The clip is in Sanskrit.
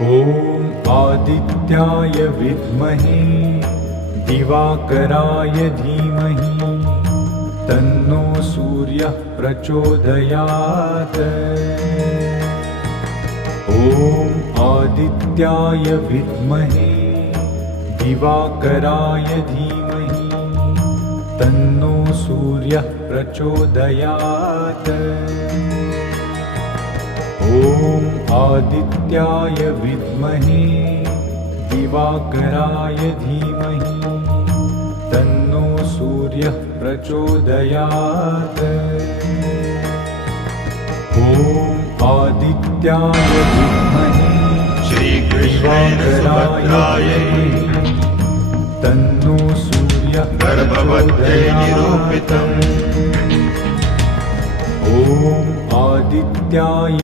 ॐ आदित्याय विद्महे दिवाकराय धीमहि तन्नो सूर्यः प्रचोदयात्। ॐ आदित्याय विद्महे दिवाकराय धीमहि तन्नो सूर्यः प्रचोदयात्। ॐ आदित्याय विद्महे दिवाकराय धीमहि तन्नो सूर्यः प्रचोदयात्। ॐ आदित्याय विद्महे श्रीकृष्णाय तन्नो सूर्यः गर्भवत्यै निरूपितम्। ॐ आदित्याय